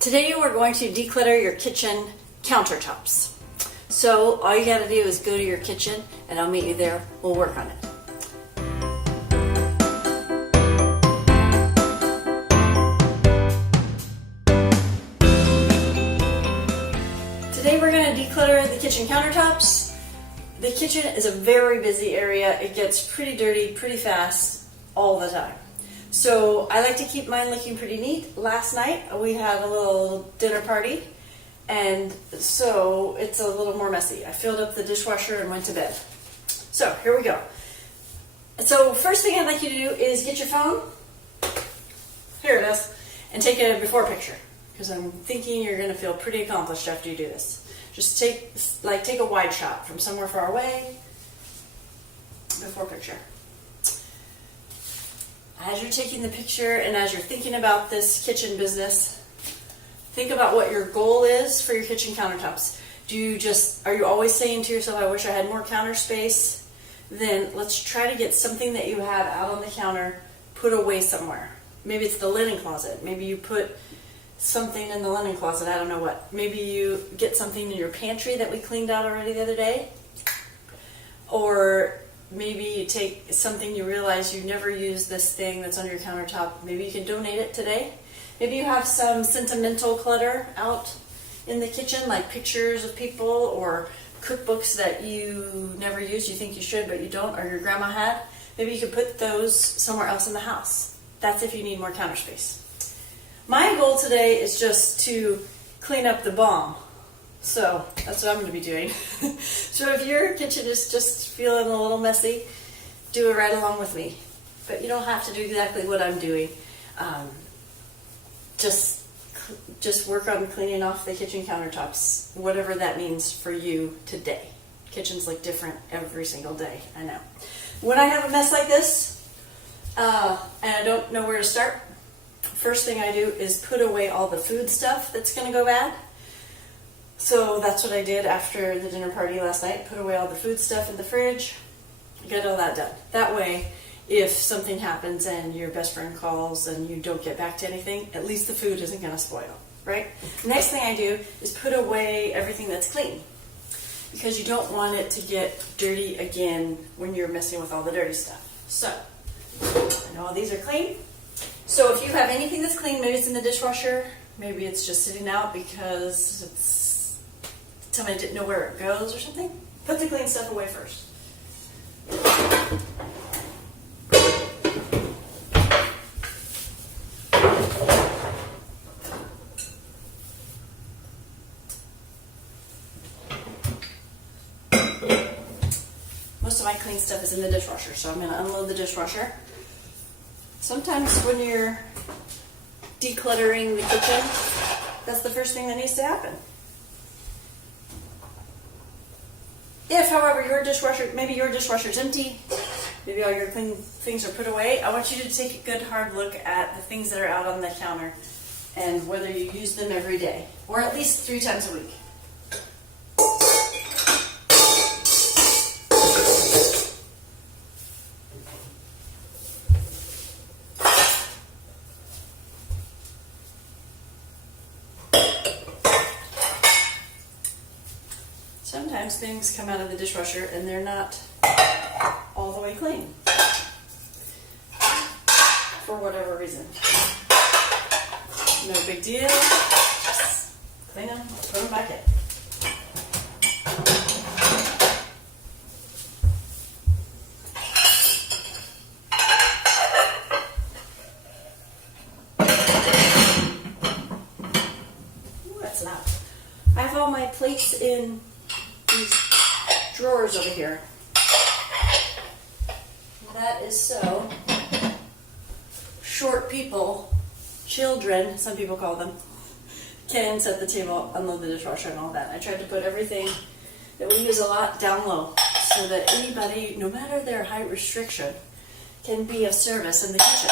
Today we're going to declutter your kitchen countertops. So all you gotta do is go to your kitchen and I'll meet you there. We'll work on it. Today we're going to declutter the kitchen countertops. The kitchen is a very busy area. It gets pretty dirty pretty fast all the time. So I like to keep mine looking pretty neat. Last night we had a little dinner party and so it's a little more messy. I filled up the dishwasher and went to bed. So here we go. So first thing I'd like you to do is get your phone, here it is, and take a before picture. Because I'm thinking you're going to feel pretty accomplished after you do this. Just take a wide shot from somewhere far away. Before picture. As you're taking the picture and as you're thinking about this kitchen business, think about what your goal is for your kitchen countertops. Are you always saying to yourself, I wish I had more counter space? Then let's try to get something that you have out on the counter put away somewhere. Maybe it's the linen closet. Maybe you put something in the linen closet, I don't know what. Maybe you get something in your pantry that we cleaned out already the other day. Or maybe you take something you realize you never use this thing that's on your countertop. Maybe you can donate it today. Maybe you have some sentimental clutter out in the kitchen, like pictures of people or cookbooks that you never use, you think you should but you don't, or your grandma had. Maybe you could put those somewhere else in the house. That's if you need more counter space. My goal today is just to clean up the bomb. So that's what I'm going to be doing. So if your kitchen is just feeling a little messy, do it right along with me. But you don't have to do exactly what I'm doing. Just work on cleaning off the kitchen countertops, whatever that means for you today. Kitchens look different every single day, I know. When I have a mess like this, and I don't know where to start, first thing I do is put away all the food stuff that's going to go bad. So that's what I did after the dinner party last night. Put away all the food stuff in the fridge. Get all that done. That way, if something happens and your best friend calls and you don't get back to anything, at least the food isn't going to spoil, right? Next thing I do is put away everything that's clean. Because you don't want it to get dirty again when you're messing with all the dirty stuff. So, I know all these are clean. So if you have anything that's clean, maybe it's in the dishwasher, maybe it's just sitting out because somebody didn't know where it goes or something, put the clean stuff away first. Most of my clean stuff is in the dishwasher, so I'm going to unload the dishwasher. Sometimes when you're decluttering the kitchen, that's the first thing that needs to happen. If, however, maybe your dishwasher's empty, maybe all your clean things are put away, I want you to take a good hard look at the things that are out on the counter and whether you use them every day, or at least 3 times a week. Sometimes things come out of the dishwasher and they're not all the way clean for whatever reason. No big deal. Just clean them, put them back in. Ooh, that's loud. I have all my plates in these drawers over here. That is so short people, children, some people call them, can set the table, unload the dishwasher and all that. I tried to put everything that we use a lot down low so that anybody, no matter their height restriction, can be of service in the kitchen.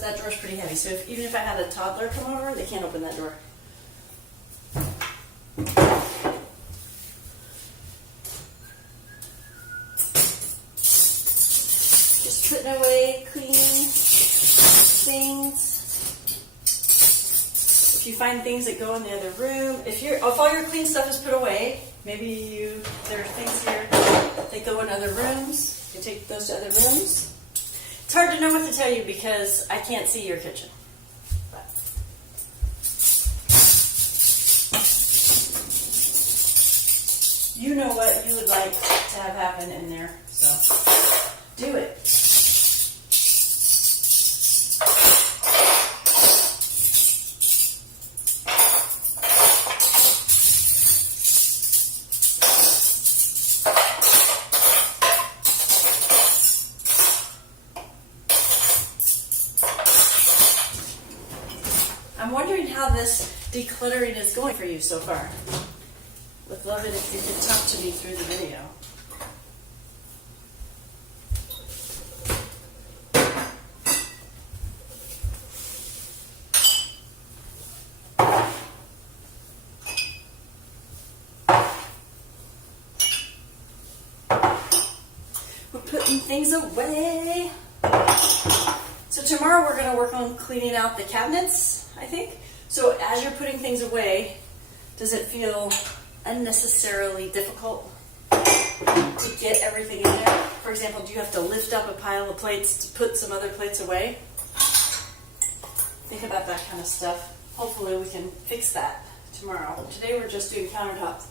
That drawer's pretty heavy, so even if I had a toddler come over, they can't open that door. Just putting away clean things. If you find things that go in the other room, if all your clean stuff is put away, maybe there are things here that go in other rooms. You take those to other rooms. It's hard to know what to tell you because I can't see your kitchen. But you know what you would like to have happen in there, so do it. I'm wondering how this decluttering is going for you so far. Would love it if you could talk to me through the video. We're putting things away. So tomorrow we're going to work on cleaning out the cabinets, I think. So as you're putting things away, does it feel unnecessarily difficult to get everything in there? For example, do you have to lift up a pile of plates to put some other plates away? Think about that kind of stuff. Hopefully we can fix that tomorrow. Today we're just doing countertops.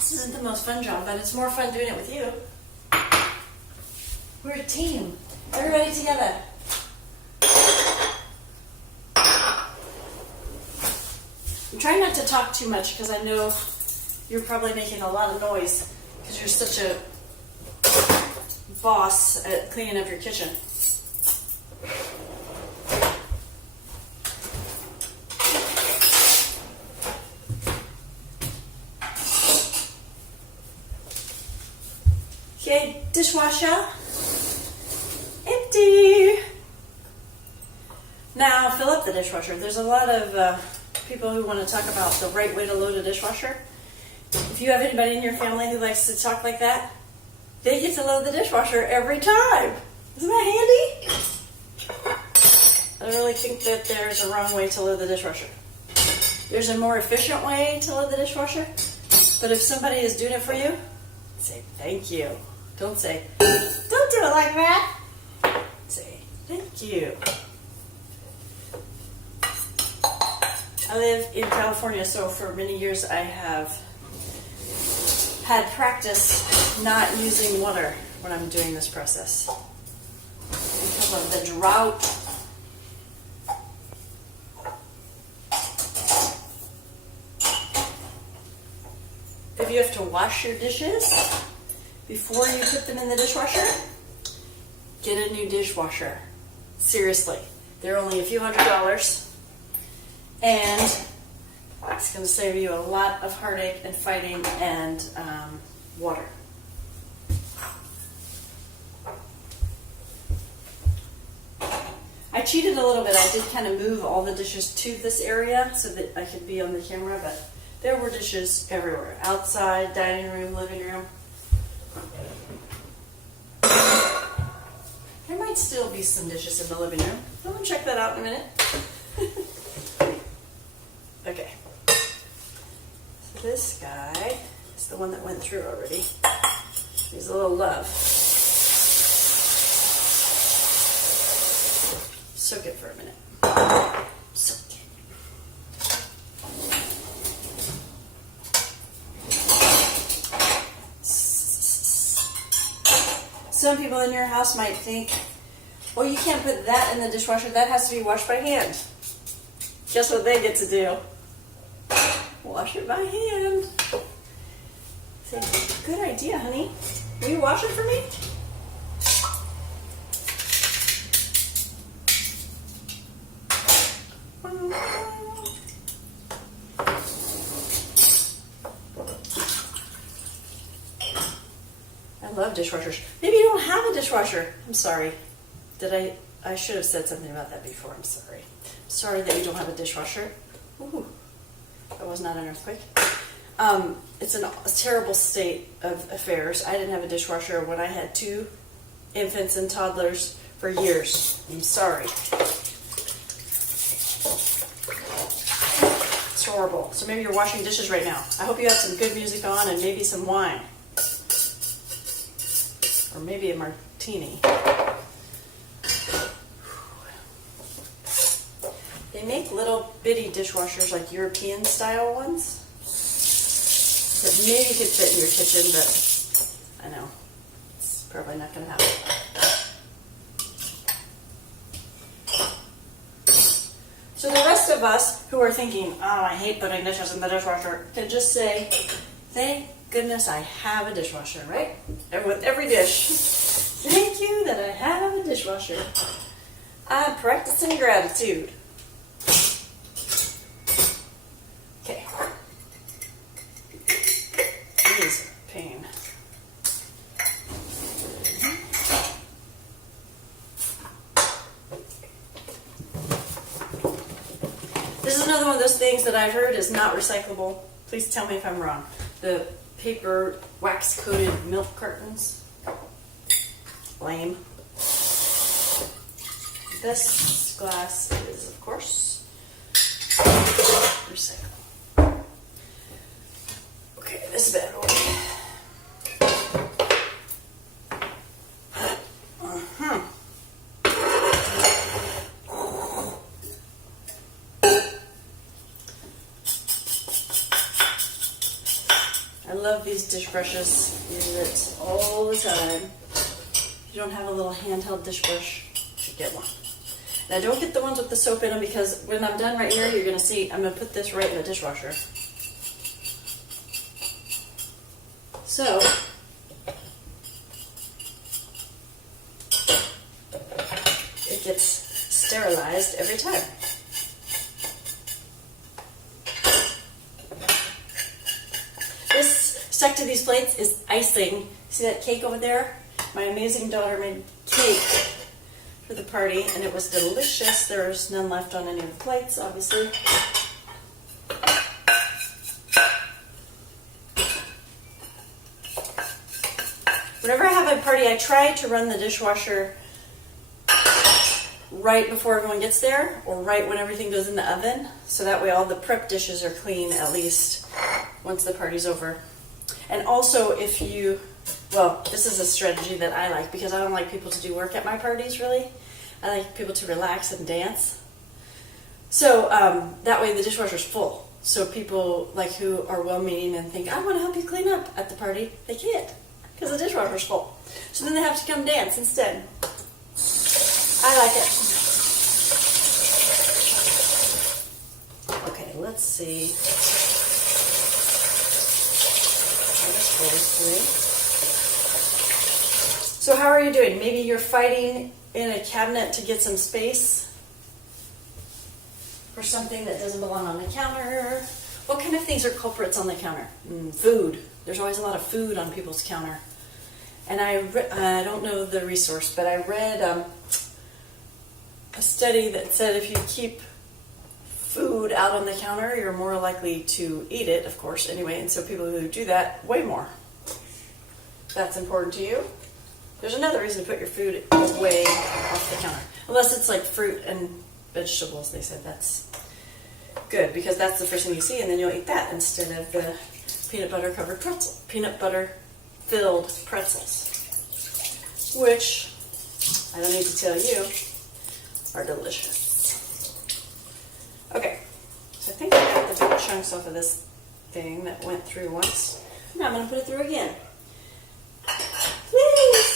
This isn't the most fun job, but it's more fun doing it with you. We're a team. Everybody together. I'm trying not to talk too much because I know you're probably making a lot of noise because you're such a boss at cleaning up your kitchen. Okay, dishwasher, empty. Now fill up the dishwasher. There's a lot of people who want to talk about the right way to load a dishwasher. If you have anybody in your family who likes to talk like that, they get to load the dishwasher every time. Isn't that handy? I don't really think that there's a wrong way to load the dishwasher. There's a more efficient way to load the dishwasher, but if somebody is doing it for you, say thank you. Don't say, don't do it like that. Say, thank you. I live in California, so for many years I have had practice not using water when I'm doing this process because of the drought. If you have to wash your dishes before you put them in the dishwasher, get a new dishwasher. Seriously, they're only a few $100s, and it's going to save you a lot of heartache and fighting and water. I cheated a little bit. I did kind of move all the dishes to this area so that I could be on the camera, but there were dishes everywhere. Outside, dining room, living room. There might still be some dishes in the living room. I'm going to check that out in a minute. Okay. So this guy is the one that went through already. He's a little love. Soak it for a minute. Soak it. Some people in your house might think, well, you can't put that in the dishwasher. That has to be washed by hand. Guess what they get to do? Wash it by hand. Say, good idea, honey. Will you wash it for me? I love dishwashers. Maybe you don't have a dishwasher. I'm sorry. I should have said something about that before. I'm sorry. I'm sorry that you don't have a dishwasher. Ooh, that was not an earthquake. It's a terrible state of affairs. I didn't have a dishwasher when I had 2 infants and toddlers for years. I'm sorry. It's horrible. So maybe you're washing dishes right now. I hope you have some good music on and maybe some wine. Or maybe a martini. They make little bitty dishwashers, like European style ones, that maybe could fit in your kitchen, but I know it's probably not going to happen. So the rest of us who are thinking, oh, I hate putting dishes in the dishwasher, can just say, thank goodness I have a dishwasher, right? With every dish. Thank you that I have a dishwasher. I'm practicing gratitude. Okay. Knees pain. This is another one of those things that I've heard is not recyclable. Please tell me if I'm wrong. The paper wax-coated milk cartons. Lame. This glass is, of course, recyclable. Okay, this bad boy. I love these dish brushes. Use it all the time. If you don't have a little handheld dish brush, get one. Now don't get the ones with the soap in them, because when I'm done right here, you're going to see, I'm going to put this right in the dishwasher. So, it gets sterilized every time. This stuck to these plates is icing. See that cake over there? My amazing daughter made cake for the party, and it was delicious. There's none left on any of the plates, obviously. Whenever I have a party, I try to run the dishwasher right before everyone gets there, or right when everything goes in the oven, so that way all the prep dishes are clean at least once the party's over. And also, if you, well, this is a strategy that I like, because I don't like people to do work at my parties, really. I like people to relax and dance. So that way the dishwasher's full. So people like who are well-meaning and think, I want to help you clean up at the party, they can't, because the dishwasher's full. So then they have to come dance instead. I like it. Okay, let's see. So how are you doing? Maybe you're fighting in a cabinet to get some space for something that doesn't belong on the counter. What kind of things are culprits on the counter? Food. There's always a lot of food on people's counter. And I don't know the resource, but I read a study that said if you keep food out on the counter, you're more likely to eat it, of course, anyway. And so people who do that, way more. That's important to you. There's another reason to put your food away off the counter. Unless it's like fruit and vegetables, they said that's good, because that's the first thing you see, and then you'll eat that instead of the peanut butter covered pretzel. Peanut butter filled pretzels, which I don't need to tell you are delicious. Okay, so I think I got the big chunks off of this thing that went through once. Now I'm going to put it through again. Please.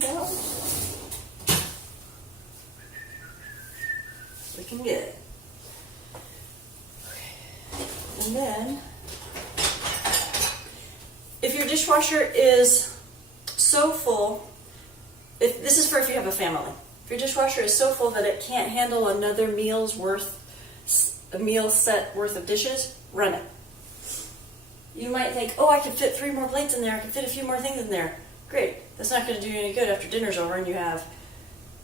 Well, looking good. Okay. And then, if your dishwasher is so full, this is for if you have a family. If your dishwasher is so full that it can't handle another a meal set worth of dishes, run it. You might think, oh, I could fit 3 more plates in there, I could fit a few more things in there. Great. That's not going to do you any good after dinner's over and you have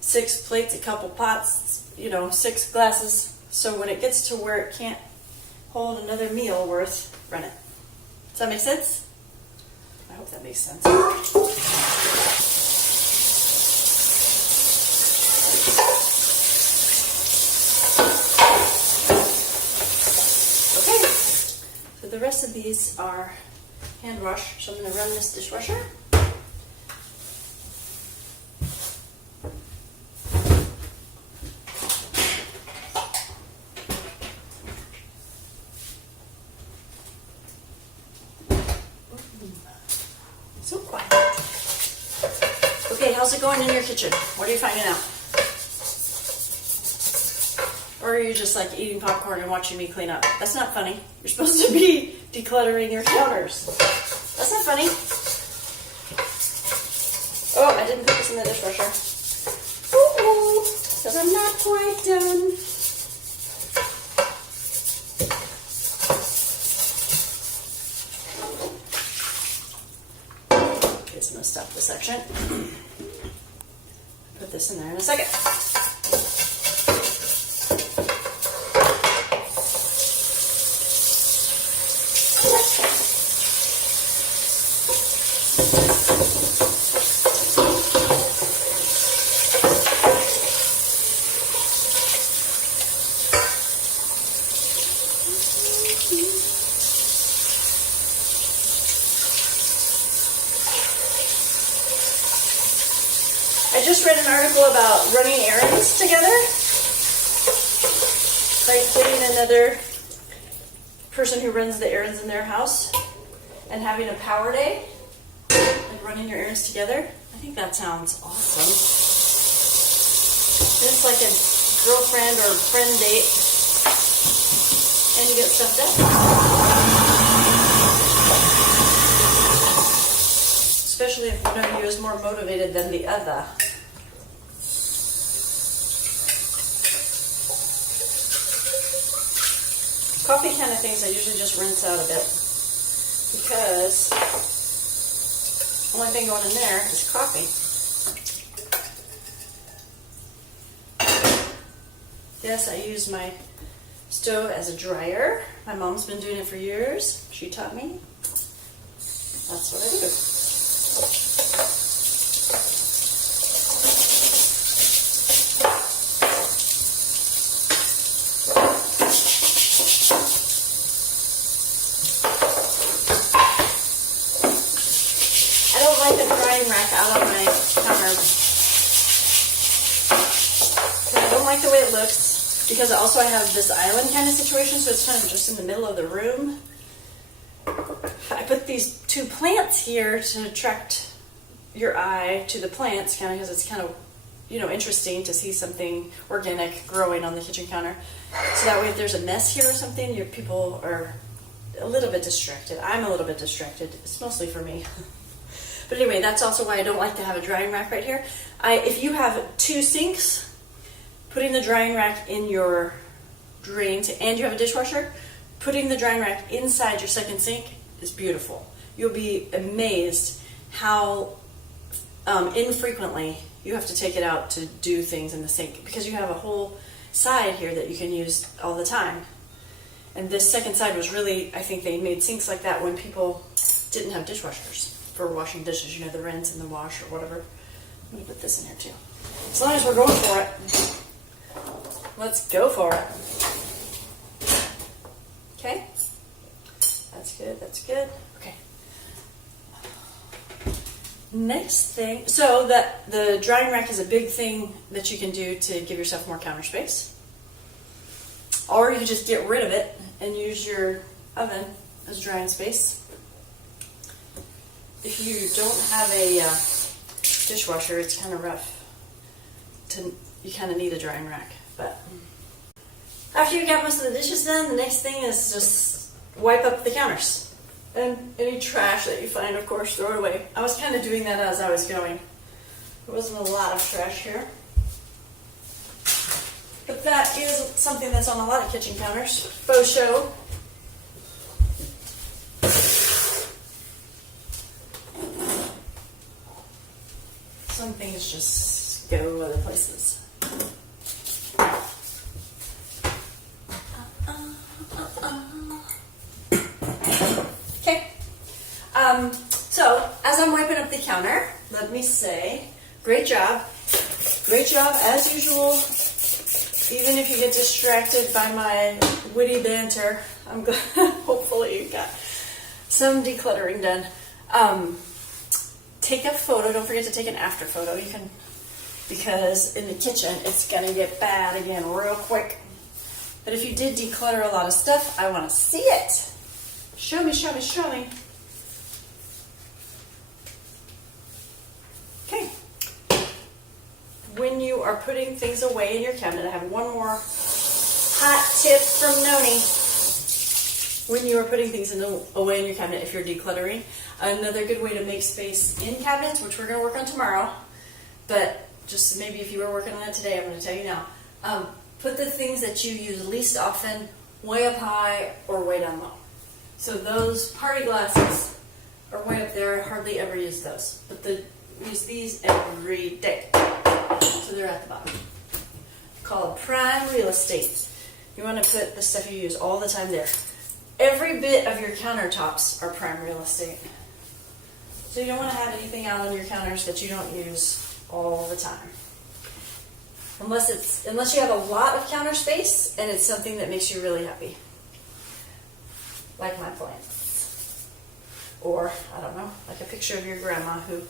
6 plates, a couple pots, 6 glasses. So when it gets to where it can't hold another meal worth, run it. Does that make sense? I hope that makes sense. The rest of these are hand wash, so I'm going to run this dishwasher. So quiet. Okay, how's it going in your kitchen? What are you finding out? Or are you just like eating popcorn and watching me clean up? That's not funny. You're supposed to be decluttering your counters. That's not funny. Oh, I didn't put this in the dishwasher. Ooh, because I'm not quite done. Okay, so I'm going to stop this section. Put this in there in a second. I just read an article about running errands together, like getting another person who runs the errands in their house and having a power day, like running your errands together. I think that sounds awesome. And it's like a girlfriend or friend date, and you get stuff done. Especially if one of you is more motivated than the other. Coffee kind of things I usually just rinse out a bit because the only thing going in there is coffee. Yes, I use my stove as a dryer. My mom's been doing it for years. She taught me. That's what I do. Rack out on my counter. I don't like the way it looks because also I have this island kind of situation, so it's kind of just in the middle of the room. I put these 2 plants here to attract your eye to the plants, kind of because it's kind of interesting to see something organic growing on the kitchen counter. So that way, if there's a mess here or something, your people are a little bit distracted. I'm a little bit distracted. It's mostly for me. But anyway, that's also why I don't like to have a drying rack right here. If you have 2 sinks, putting the drying rack in your drains, and you have a dishwasher, putting the drying rack inside your second sink is beautiful. You'll be amazed how infrequently you have to take it out to do things in the sink because you have a whole side here that you can use all the time. And this second side was really, I think they made sinks like that when people didn't have dishwashers for washing dishes, the rinse and the wash or whatever. I'm going to put this in here too. As long as we're going for it, let's go for it. Okay? That's good, that's good. Okay. Next thing, so the drying rack is a big thing that you can do to give yourself more counter space. Or you can just get rid of it and use your oven as drying space. If you don't have a dishwasher, it's kind of rough. You kind of need a drying rack. But after you got most of the dishes done, the next thing is just wipe up the counters. And any trash that you find, of course, throw it away. I was kind of doing that as I was going. There wasn't a lot of trash here. But that is something that's on a lot of kitchen counters. Faux show. Some things just go other places. Okay. So, as I'm wiping up the counter, let me say, great job. Great job, as usual. Even if you get distracted by my witty banter, I'm glad, hopefully you got some decluttering done. Take a photo. Don't forget to take an after photo. You can, because in the kitchen it's gonna get bad again real quick. But if you did declutter a lot of stuff, I want to see it. Show me, show me, show me. Okay. When you are putting things away in your cabinet, I have one more hot tip from Noni. When you are putting things away in your cabinet, if you're decluttering, another good way to make space in cabinets, which we're going to work on tomorrow, but just maybe if you were working on it today, I'm going to tell you now. Put the things that you use least often way up high or way down low. So those party glasses are way up there. I hardly ever use those, but use these every day. So they're at the bottom. Called prime real estate. You want to put the stuff you use all the time there. Every bit of your countertops are prime real estate. So you don't want to have anything out on your counters that you don't use all the time. Unless you have a lot of counter space and it's something that makes you really happy. Like my plants. Or, I don't know, like a picture of your grandma who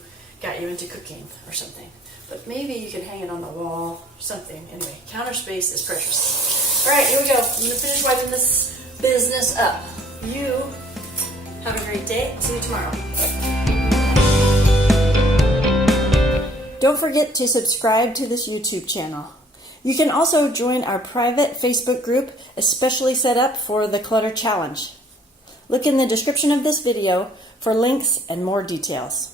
got you into cooking or something. But maybe you can hang it on the wall or something. Anyway, counter space is precious. Alright, here we go. I'm going to finish wiping this business up. You have a great day. See you tomorrow. Don't forget to subscribe to this YouTube channel. You can also join our private Facebook group, especially set up for the Clutter Challenge. Look in the description of this video for links and more details.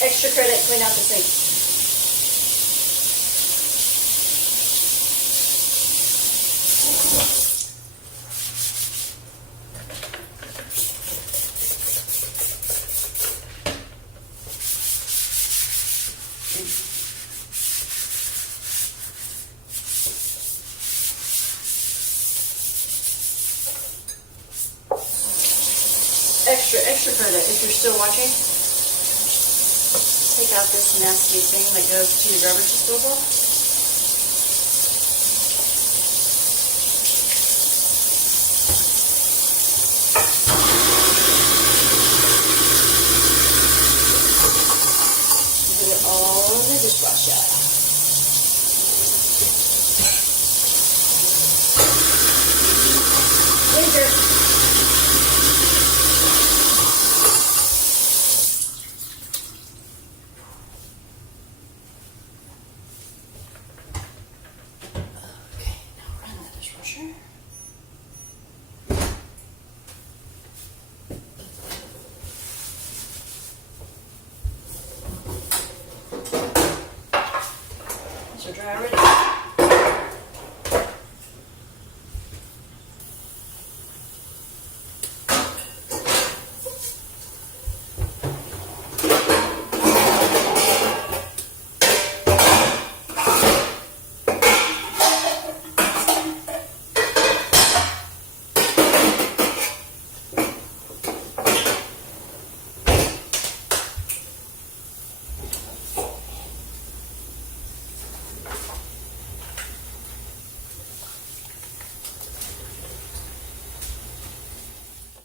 Extra credit, clean out the sink. Extra credit if you're still watching. Take out this nasty thing that goes to your garbage disposal.